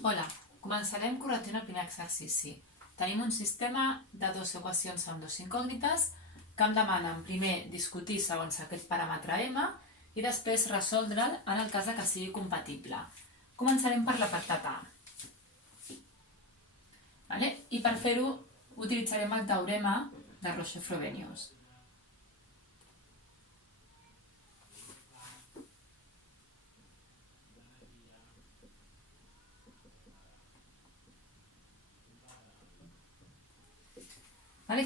Hola, començarem corregint el primer exercici. Tenim un sistema de dues equacions amb dues incògnites que em demanen primer discutir segons aquest paràmetre m i després resoldre'l en el cas que sigui compatible. Començarem per l'apartat A. I per fer-ho utilitzarem el teorema de Roche-Frobenius.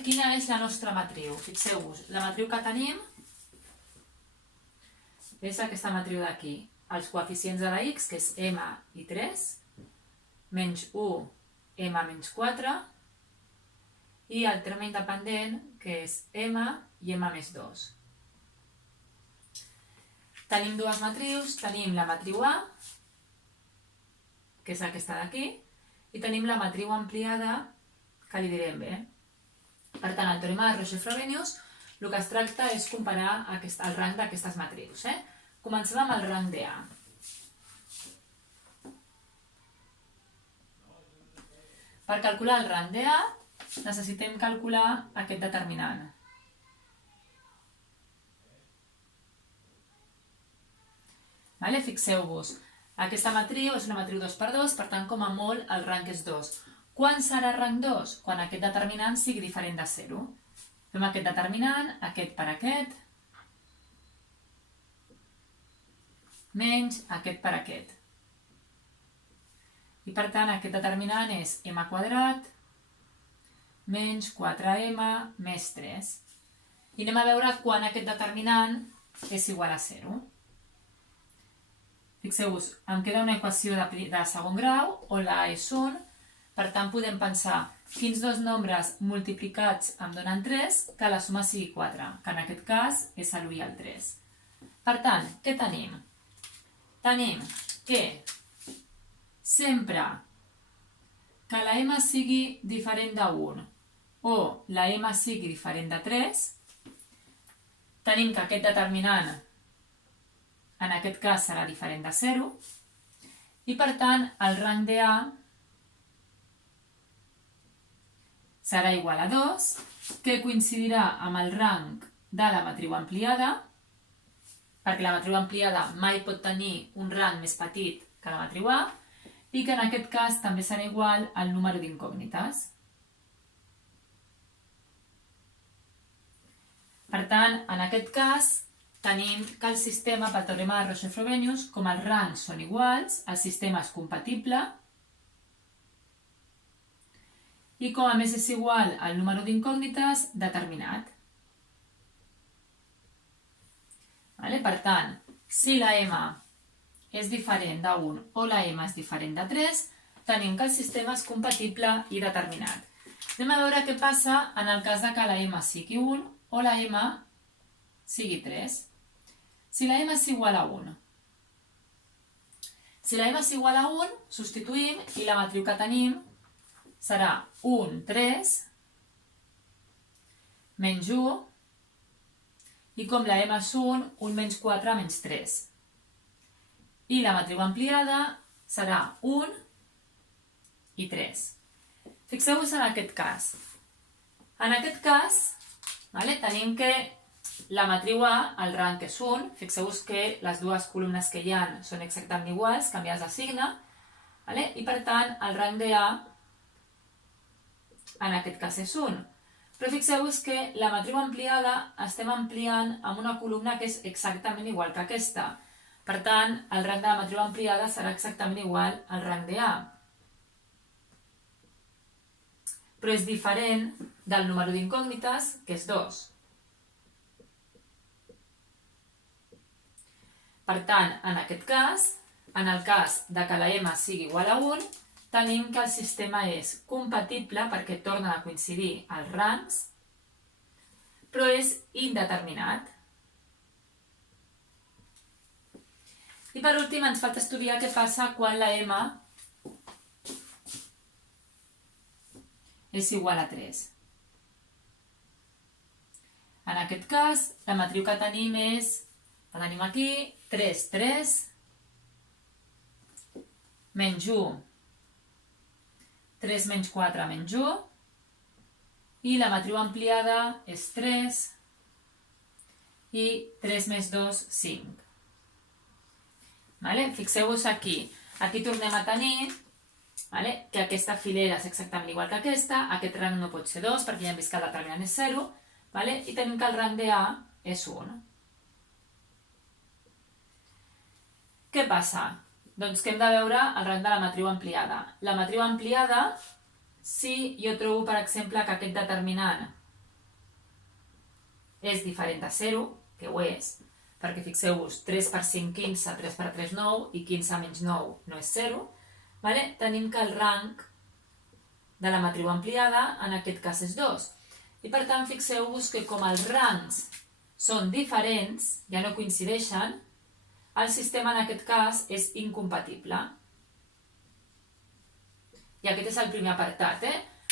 Quina és la nostra matriu? Fixeu-vos, la matriu que tenim és aquesta matriu d'aquí. Els coeficients de la x, que és m i 3, menys 1, m menys 4, i el terme independent, que és m i m més 2. Tenim dues matrius, tenim la matriu A, que és aquesta d'aquí, i tenim la matriu ampliada, que li direm B. Per tant, el teorema de Roche-Frobenius el que es tracta és comparar el rang d'aquestes matrius. Comencem amb el rang de A. Per calcular el rang de A necessitem calcular aquest determinant. Fixeu-vos, aquesta matriu és una matriu 2x2, per tant, com a molt, el rang és 2. Quan serà rang 2? Quan aquest determinant sigui diferent de 0. Fem aquest determinant, aquest per aquest, menys aquest per aquest. I per tant, aquest determinant és m quadrat menys 4m més 3. I anem a veure quan aquest determinant és igual a 0. Fixeu-vos, em queda una equació de segon grau, on la A és 1, per tant podem pensar quins dos nombres multiplicats em donen 3 que la suma sigui 4, que en aquest cas és l'1 i el 3. Per tant, què tenim? Tenim que sempre que la m sigui diferent de 1 o la m sigui diferent de 3, tenim que aquest determinant en aquest cas serà diferent de 0 i per tant el rang de A serà igual a 2, que coincidirà amb el rang de la matriu ampliada, perquè la matriu ampliada mai pot tenir un rang més petit que la matriu A, i que en aquest cas també serà igual al número d'incògnites. Per tant, en aquest cas, tenim que el sistema, pel teorema de Roche-Frobenius, com els rangs són iguals, el sistema és compatible, i com a més és igual al número d'incògnites determinat. Per tant, si la m és diferent de 1 o la m és diferent de 3, tenim que el sistema és compatible i determinat. Anem a veure què passa en el cas que la m sigui 1 o la m sigui 3. Si la m és igual a 1. Si la m és igual a 1, substituïm i la matriu que tenim serà 1, 3, menys 1, i com la m és 1, 1 menys 4 menys 3. I la matriu ampliada serà 1 i 3. Fixeu-vos en aquest cas. En aquest cas, tenim que la matriu A, el rang és 1, fixeu-vos que les dues columnes que hi ha són exactament iguals, canviades de signe, i per tant el rang de A en aquest cas és 1. Però fixeu-vos que la matriu ampliada estem ampliant amb una columna que és exactament igual que aquesta. Per tant, el rang de la matriu ampliada serà exactament igual al rang de A. Però és diferent del número d'incògnites, que és 2. Per tant, en aquest cas, en el cas que la m sigui igual a 1, tenim que el sistema és compatible perquè tornen a coincidir els rangs, però és indeterminat. I per últim ens falta estudiar què passa quan la m és igual a 3. En aquest cas, la matriu que tenim és, la tenim aquí, 3, 3, menys 1, 3 menys 4 menys 1, i la matriu ampliada és 3, i 3 més 2, 5. Vale? Fixeu-vos aquí. Aquí tornem a tenir que aquesta filera és exactament igual que aquesta, aquest rang no pot ser 2 perquè ja hem vist que el determinant és 0, i tenim que el rang de A és 1. Què passa? Doncs que hem de veure el rang de la matriu ampliada. La matriu ampliada, si jo trobo, per exemple, que aquest determinant és diferent de 0, que ho és, perquè fixeu-vos, 3 per 5, 15, 3 per 3, 9, i 15 menys 9 no és 0, tenim que el rang de la matriu ampliada en aquest cas és 2. I per tant, fixeu-vos que com els rangs són diferents, ja no coincideixen, el sistema en aquest cas és incompatible. I aquest és el primer apartat.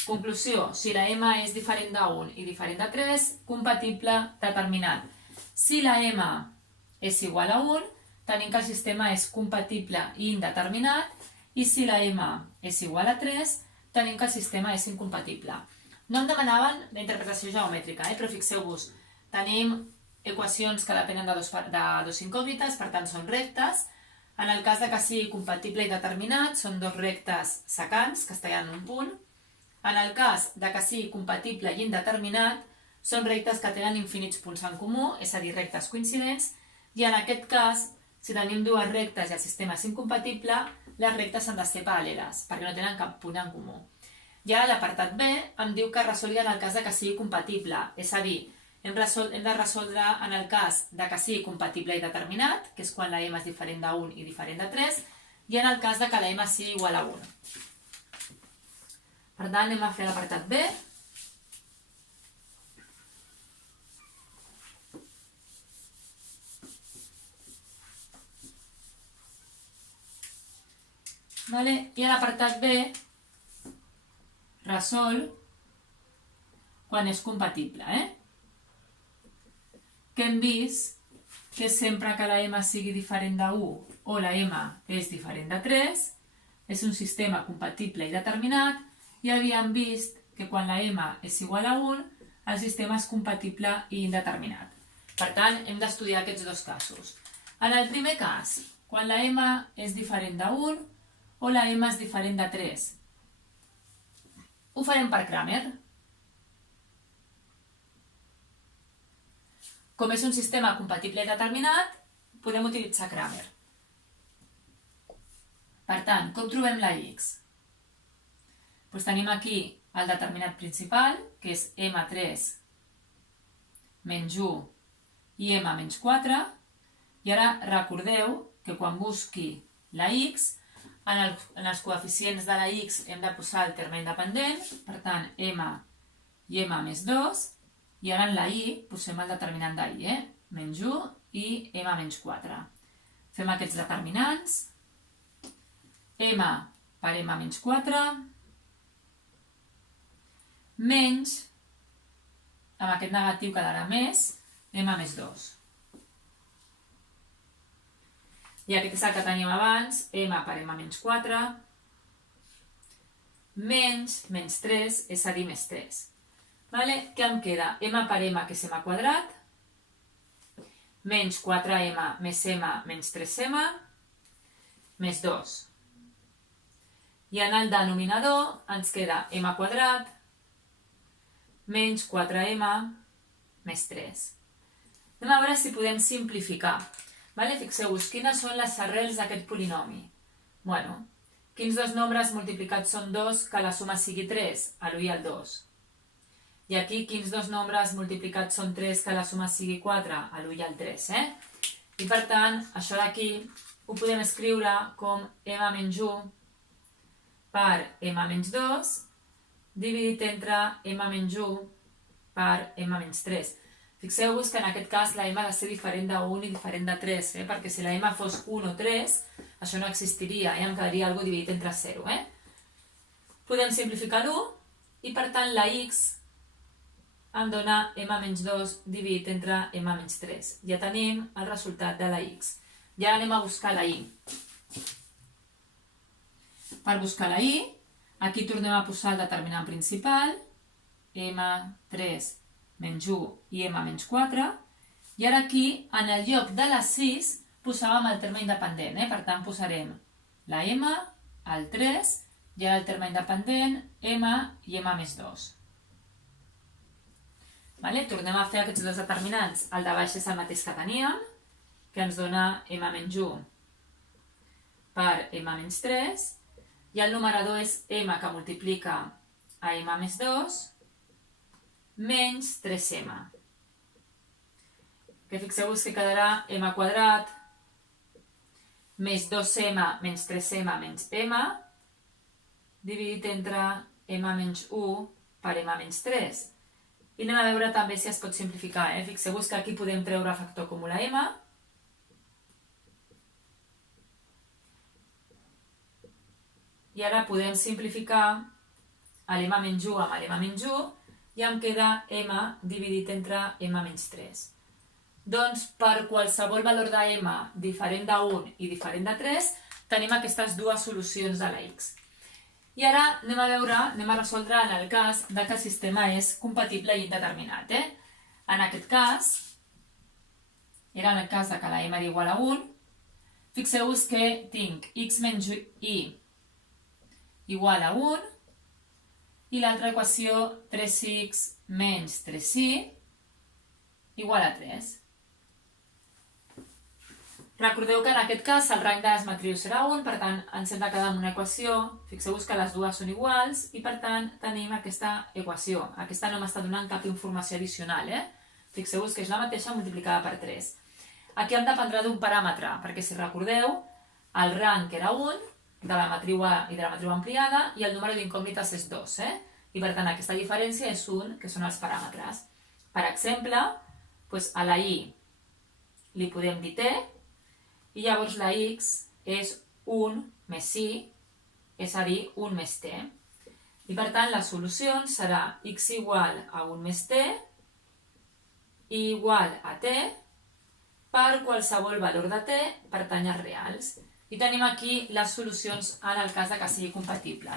Conclusió, si la M és diferent de 1 i diferent de 3, compatible determinant. Si la M és igual a 1, tenim que el sistema és compatible i indeterminat, i si la M és igual a 3, tenim que el sistema és incompatible. No em demanaven la interpretació geomètrica, però fixeu-vos, tenim equacions que depenen de dos incògnites, per tant són rectes. En el cas de que sigui compatible i determinat, són dos rectes secants que es tallen en un punt. En el cas de que sigui compatible i indeterminat, són rectes que tenen infinits punts en comú, és a dir, rectes coincidents, i en aquest cas, si tenim dues rectes i el sistema és incompatible, les rectes han de ser paral·leles, perquè no tenen cap punt en comú. I ara l'apartat B em diu que resolgui en el cas de que sigui compatible, és a dir, hem de resoldre en el cas de que sigui compatible i determinat, que és quan la M és diferent de 1 i diferent de 3, i en el cas de que la M sigui igual a 1. Per tant, anem a fer l'apartat B. I a l'apartat B resol quan és compatible. Que hem vist que sempre que la M sigui diferent de 1 o la M és diferent de 3, és un sistema compatible i determinat, i havíem vist que quan la M és igual a 1, el sistema és compatible i indeterminat. Per tant, hem d'estudiar aquests dos casos. En el primer cas, quan la M és diferent de 1 o la M és diferent de 3, ho farem per Cramer. Com és un sistema compatible i determinat, podem utilitzar Cramer. Per tant, com trobem la X? Doncs tenim aquí el determinat principal, que és M3 menys 1 i M menys 4, i ara recordeu que quan busqui la X, en els coeficients de la X hem de posar el terme independent, per tant, M i M més 2, i ara en la Y posem el determinant de Y, menys 1 i M menys 4. Fem aquests determinants, M per M menys 4, menys, amb aquest negatiu quedarà més, M més 2. I aquest és el que teníem abans, M per M menys 4, menys 3, és a dir, més 3. Què em queda? M per M, que és M quadrat, menys 4M més M menys 3M, més 2. I en el denominador ens queda M quadrat, menys 4M més 3. Anem a veure si podem simplificar. Fixeu-vos, quines són les arrels d'aquest polinomi? Quins dos nombres multiplicats són 2 que la suma sigui 3? L'1 i el 2. I aquí, quins dos nombres multiplicats són 3 que la suma sigui 4? L'1 i el 3. I per tant, això d'aquí ho podem escriure com M menys 1 per M menys 2 dividit entre M menys 1 per M menys 3. Fixeu-vos que en aquest cas la M ha de ser diferent de 1 i diferent de 3, perquè si la M fos 1 o 3, això no existiria, em quedaria alguna cosa dividit entre 0. Podem simplificar l'1 i per tant la X em dona M menys 2 dividit entre M menys 3. Ja tenim el resultat de la X. I ara anem a buscar la Y. Per buscar la Y Aquí tornem a posar el determinant principal, m3 menys 1 i m menys 4, i ara aquí, en el lloc de la 6, posàvem el terme independent, per tant posarem la m, el 3, i ara el terme independent, m i m més 2. Tornem a fer aquests dos determinants. El de baix és el mateix que teníem, que ens dona m menys 1 per m menys 3, i el numerador és m que multiplica a m més 2 menys 3m. Que fixeu-vos que quedarà m quadrat més 2m menys 3m menys m dividit entre m menys 1 per m menys 3. I anem a veure també si es pot simplificar. Fixeu-vos que aquí podem treure factor comú la m. I ara podem simplificar l'm menys 1 amb l'm menys 1 i em queda m dividit entre m menys 3. Doncs per qualsevol valor de m diferent de 1 i diferent de 3 tenim aquestes dues solucions de la x. I ara anem a resoldre en el cas que el sistema és compatible i indeterminat. En aquest cas, era en el cas que la m era igual a 1, fixeu-vos que tinc x menys i igual a 1 i l'altra equació 3x menys 3i igual a 3. Recordeu que en aquest cas el rang de les matrius serà 1, per tant ens hem de quedar amb una equació, fixeu-vos que les dues són iguals i per tant tenim aquesta equació. Aquesta no m'està donant cap informació addicional, Fixeu-vos que és la mateixa multiplicada per 3. Aquí hem dependrà d'un paràmetre, perquè si recordeu, el rang era 1 de la matriu A i de la matriu ampliada i el número d'incògnites és 2, I per tant aquesta diferència és 1, que són els paràmetres. Per exemple, a la i li podem dir t, i llavors la x és 1 més i, és a dir, 1 més t. I per tant, les solucions serà x igual a 1 més t i igual a t per qualsevol valor de t per tanyes reals. I tenim aquí les solucions en el cas que sigui compatible.